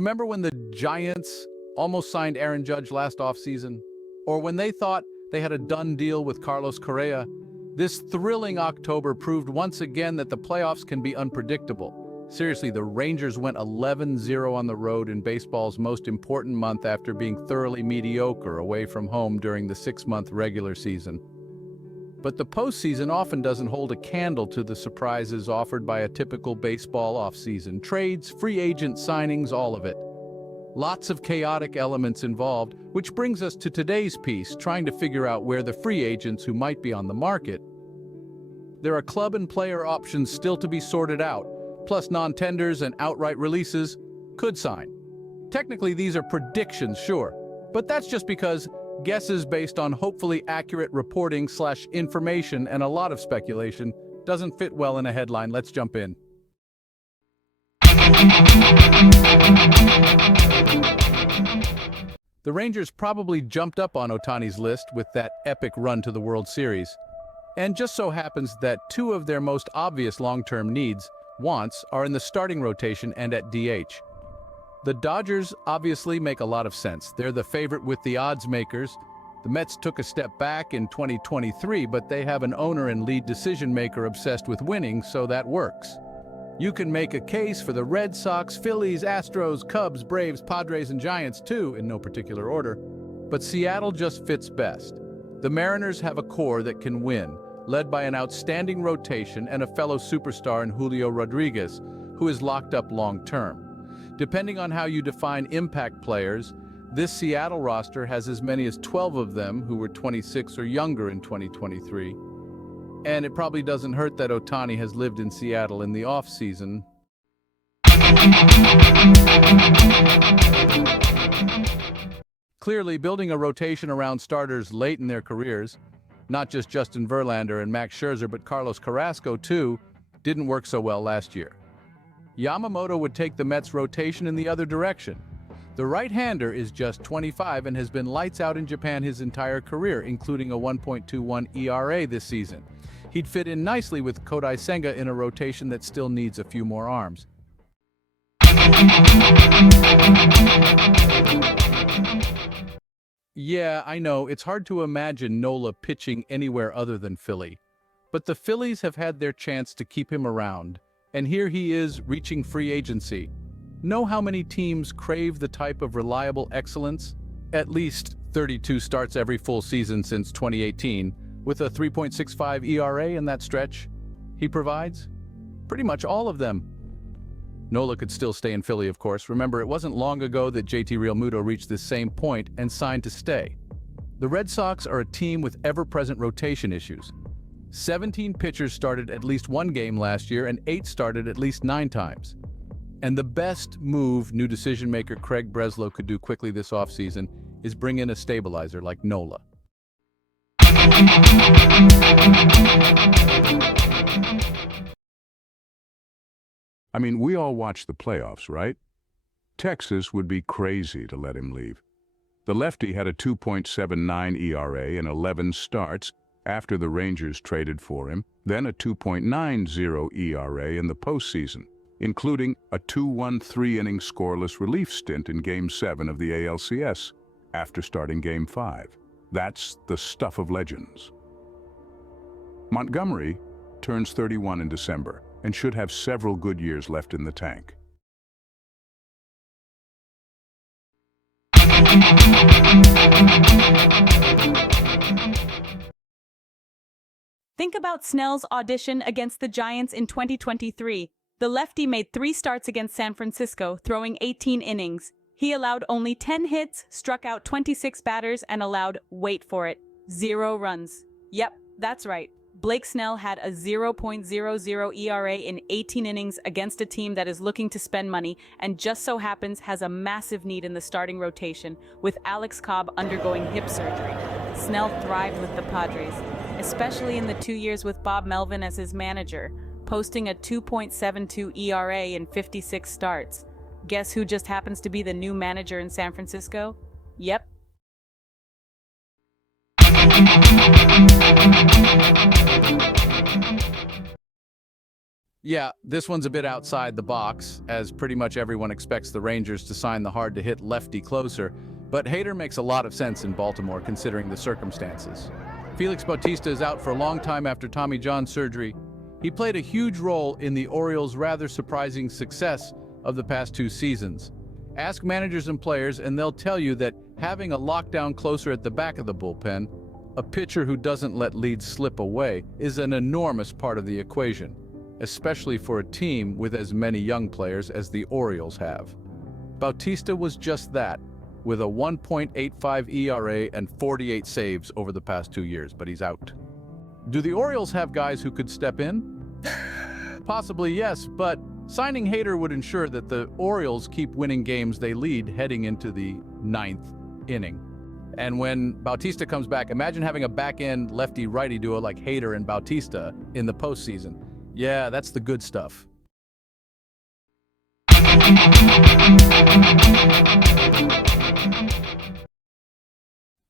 Remember when the Giants almost signed Aaron Judge last offseason? Or when they thought they had a done deal with Carlos Correa? This thrilling October proved once again that the playoffs can be unpredictable. Seriously, the Rangers went 11-0 on the road in baseball's most important month after being thoroughly mediocre away from home during the 6-month regular season. But the postseason often doesn't hold a candle to the surprises offered by a typical baseball offseason. Trades, free agent signings, all of it. Lots of chaotic elements involved, which brings us to today's piece, trying to figure out where the free agents who might be on the market. There are club and player options still to be sorted out, plus non-tenders and outright releases could sign. Technically, these are predictions, sure, but that's just because guesses based on hopefully accurate reporting/information and a lot of speculation doesn't fit well in a headline. Let's jump in. The Rangers probably jumped up on Ohtani's list with that epic run to the World Series. And just so happens that two of their most obvious long-term wants, are in the starting rotation and at DH. The Dodgers obviously make a lot of sense. They're the favorite with the odds makers. The Mets took a step back in 2023, but they have an owner and lead decision maker obsessed with winning, so that works. You can make a case for the Red Sox, Phillies, Astros, Cubs, Braves, Padres, and Giants too, in no particular order. But Seattle just fits best. The Mariners have a core that can win, led by an outstanding rotation and a fellow superstar in Julio Rodriguez, who is locked up long-term. Depending on how you define impact players, this Seattle roster has as many as 12 of them who were 26 or younger in 2023. And it probably doesn't hurt that Ohtani has lived in Seattle in the offseason. Clearly, building a rotation around starters late in their careers, not just Justin Verlander and Max Scherzer, but Carlos Carrasco too, didn't work so well last year. Yamamoto would take the Mets' rotation in the other direction. The right-hander is just 25 and has been lights out in Japan his entire career, including a 1.21 ERA this season. He'd fit in nicely with Kodai Senga in a rotation that still needs a few more arms. Yeah, I know, it's hard to imagine Nola pitching anywhere other than Philly. But the Phillies have had their chance to keep him around, and here he is reaching free agency. Know how many teams crave the type of reliable excellence? At least 32 starts every full season since 2018, with a 3.65 ERA in that stretch. He provides pretty much all of them. Nola could still stay in Philly, of course. Remember, it wasn't long ago that JT Realmuto reached this same point and signed to stay. The Red Sox are a team with ever-present rotation issues. 17 pitchers started at least one game last year and 8 started at least 9 times. And the best move new decision maker Craig Breslow could do quickly this offseason is bring in a stabilizer like Nola. I mean, we all watch the playoffs, right? Texas would be crazy to let him leave. The lefty had a 2.79 ERA in 11 starts after the Rangers traded for him, then a 2.90 ERA in the postseason, including a 2-1-3-inning scoreless relief stint in Game 7 of the ALCS after starting Game 5. That's the stuff of legends. Montgomery turns 31 in December and should have several good years left in the tank. Think about Snell's audition against the Giants in 2023. The lefty made 3 starts against San Francisco, throwing 18 innings. He allowed only 10 hits, struck out 26 batters, and allowed, wait for it, 0 runs. Yep, that's right. Blake Snell had a 0.00 ERA in 18 innings against a team that is looking to spend money and just so happens has a massive need in the starting rotation, with Alex Cobb undergoing hip surgery. Snell thrived with the Padres, especially in the 2 years with Bob Melvin as his manager, posting a 2.72 ERA in 56 starts. Guess who just happens to be the new manager in San Francisco? Yep. Yeah, this one's a bit outside the box, as pretty much everyone expects the Rangers to sign the hard-to-hit lefty closer, but Hader makes a lot of sense in Baltimore considering the circumstances. Felix Bautista is out for a long time after Tommy John surgery. He played a huge role in the Orioles' rather surprising success of the past 2 seasons. Ask managers and players and they'll tell you that having a lockdown closer at the back of the bullpen, a pitcher who doesn't let leads slip away, is an enormous part of the equation, especially for a team with as many young players as the Orioles have. Bautista was just that, with a 1.85 ERA and 48 saves over the past 2 years, but he's out. Do the Orioles have guys who could step in? Possibly yes, but signing Hader would ensure that the Orioles keep winning games they lead heading into the 9th inning. And when Bautista comes back, imagine having a back-end lefty-righty duo like Hader and Bautista in the postseason. Yeah, that's the good stuff.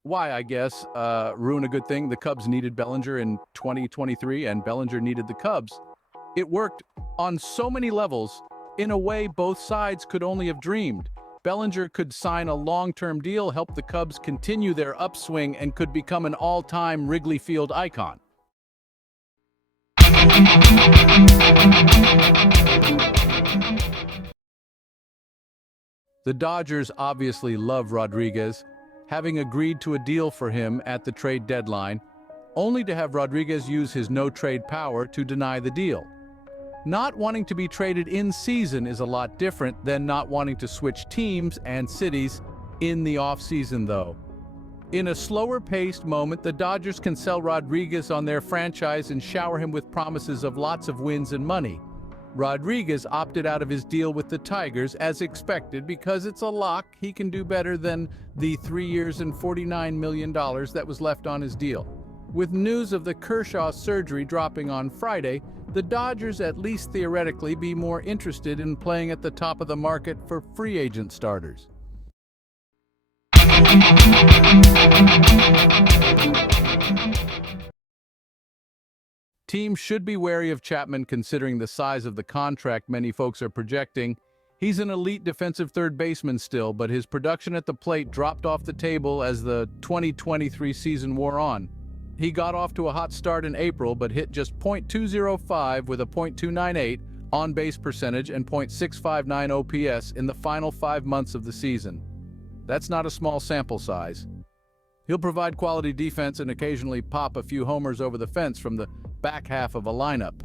Why, I guess, ruin a good thing. The Cubs needed Bellinger in 2023, and Bellinger needed the Cubs. It worked on so many levels, in a way both sides could only have dreamed. Bellinger could sign a long-term deal, help the Cubs continue their upswing, and could become an all-time Wrigley Field icon. The Dodgers obviously love Rodriguez, having agreed to a deal for him at the trade deadline, only to have Rodriguez use his no-trade power to deny the deal. Not wanting to be traded in season is a lot different than not wanting to switch teams and cities in the offseason, though. In a slower-paced moment, the Dodgers can sell Rodriguez on their franchise and shower him with promises of lots of wins and money. Rodriguez opted out of his deal with the Tigers as expected because it's a lock he can do better than the 3 years and $49 million that was left on his deal. With news of the Kershaw surgery dropping on Friday, the Dodgers at least theoretically be more interested in playing at the top of the market for free agent starters. Teams should be wary of Chapman considering the size of the contract many folks are projecting. He's an elite defensive third baseman still, but his production at the plate dropped off the table as the 2023 season wore on. He got off to a hot start in April, but hit just .205 with a .298 on-base percentage and .659 OPS in the final 5 months of the season. That's not a small sample size. He'll provide quality defense and occasionally pop a few homers over the fence from the back half of a lineup.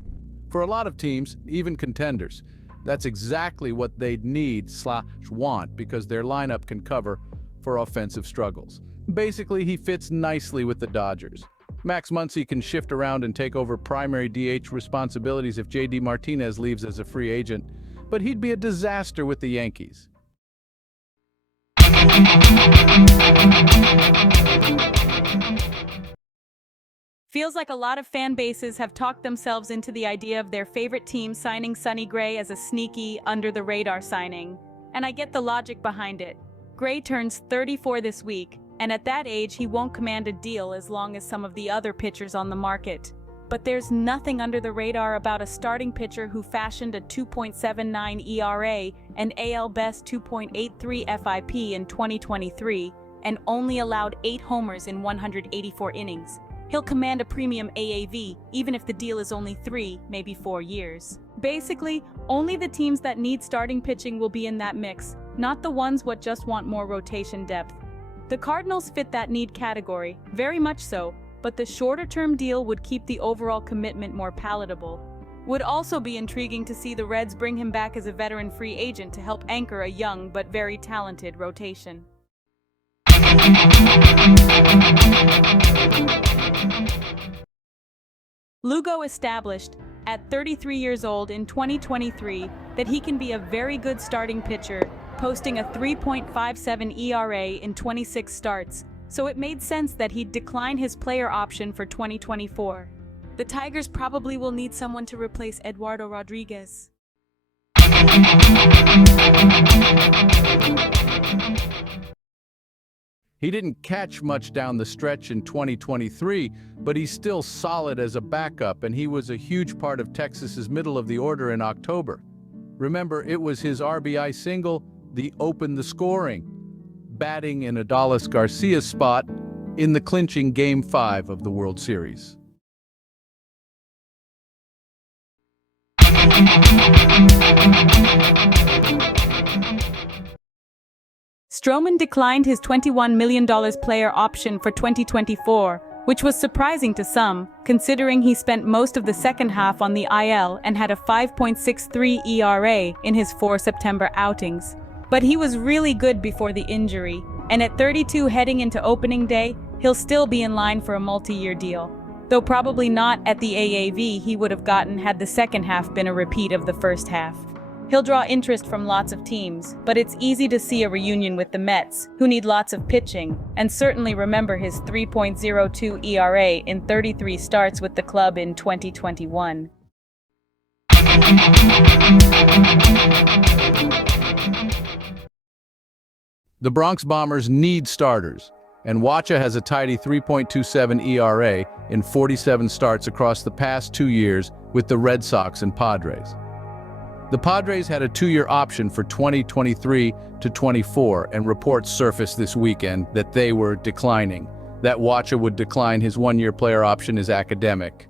For a lot of teams, even contenders, that's exactly what they'd need/want because their lineup can cover for offensive struggles. Basically, he fits nicely with the Dodgers. Max Muncy can shift around and take over primary DH responsibilities if JD Martinez leaves as a free agent, but he'd be a disaster with the Yankees. Feels like a lot of fan bases have talked themselves into the idea of their favorite team signing Sonny Gray as a sneaky, under-the-radar signing. And I get the logic behind it. Gray turns 34 this week, and at that age he won't command a deal as long as some of the other pitchers on the market. But there's nothing under the radar about a starting pitcher who fashioned a 2.79 ERA and AL Best 2.83 FIP in 2023 and only allowed 8 homers in 184 innings. He'll command a premium AAV even if the deal is only 3, maybe 4 years. Basically, only the teams that need starting pitching will be in that mix, not the ones what just want more rotation depth. The Cardinals fit that need category, very much so, but the shorter-term deal would keep the overall commitment more palatable. Would also be intriguing to see the Reds bring him back as a veteran free agent to help anchor a young but very talented rotation. Lugo established, at 33 years old in 2023, that he can be a very good starting pitcher, posting a 3.57 ERA in 26 starts, so it made sense that he'd decline his player option for 2024. The Tigers probably will need someone to replace Eduardo Rodriguez. He didn't catch much down the stretch in 2023, but he's still solid as a backup, and he was a huge part of Texas's middle of the order in October. Remember, it was his RBI single that opened the scoring, batting in Adolis Garcia's spot in the clinching Game 5 of the World Series. Stroman declined his $21 million player option for 2024, which was surprising to some, considering he spent most of the second half on the IL and had a 5.63 ERA in his 4 September outings. But he was really good before the injury, and at 32 heading into opening day, he'll still be in line for a multi-year deal. Though probably not at the AAV he would have gotten had the second half been a repeat of the first half. He'll draw interest from lots of teams, but it's easy to see a reunion with the Mets, who need lots of pitching, and certainly remember his 3.02 ERA in 33 starts with the club in 2021. The Bronx Bombers need starters, and Wacha has a tidy 3.27 ERA in 47 starts across the past 2 years with the Red Sox and Padres. The Padres had a 2-year option for 2023 to 24, and reports surfaced this weekend that they were declining. That Wacha would decline his 1-year player option is academic.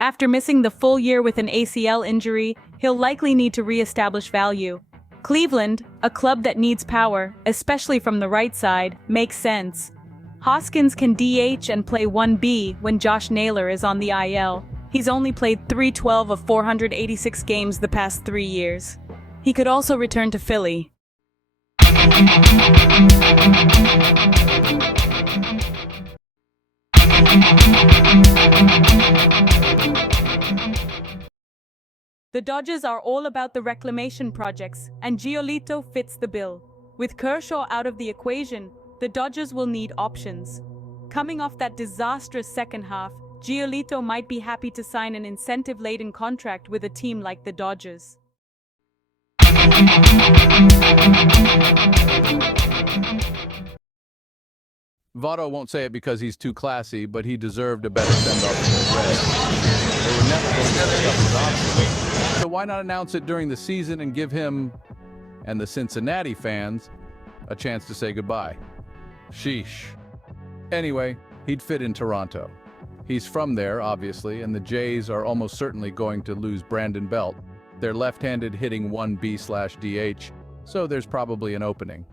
After missing the full year with an ACL injury, he'll likely need to re-establish value. Cleveland, a club that needs power, especially from the right side, makes sense. Hoskins can DH and play 1B when Josh Naylor is on the IL. He's only played 312 of 486 games the past 3 years. He could also return to Philly. The Dodgers are all about the reclamation projects, and Giolito fits the bill. With Kershaw out of the equation, the Dodgers will need options. Coming off that disastrous second half, Giolito might be happy to sign an incentive-laden contract with a team like the Dodgers. Votto won't say it because he's too classy, but he deserved a better send-off than the Reds. They were never going to discuss his options. So why not announce it during the season and give him, and the Cincinnati fans, a chance to say goodbye? Sheesh. Anyway, he'd fit in Toronto. He's from there, obviously, and the Jays are almost certainly going to lose Brandon Belt. They're left-handed hitting 1B/DH, so there's probably an opening.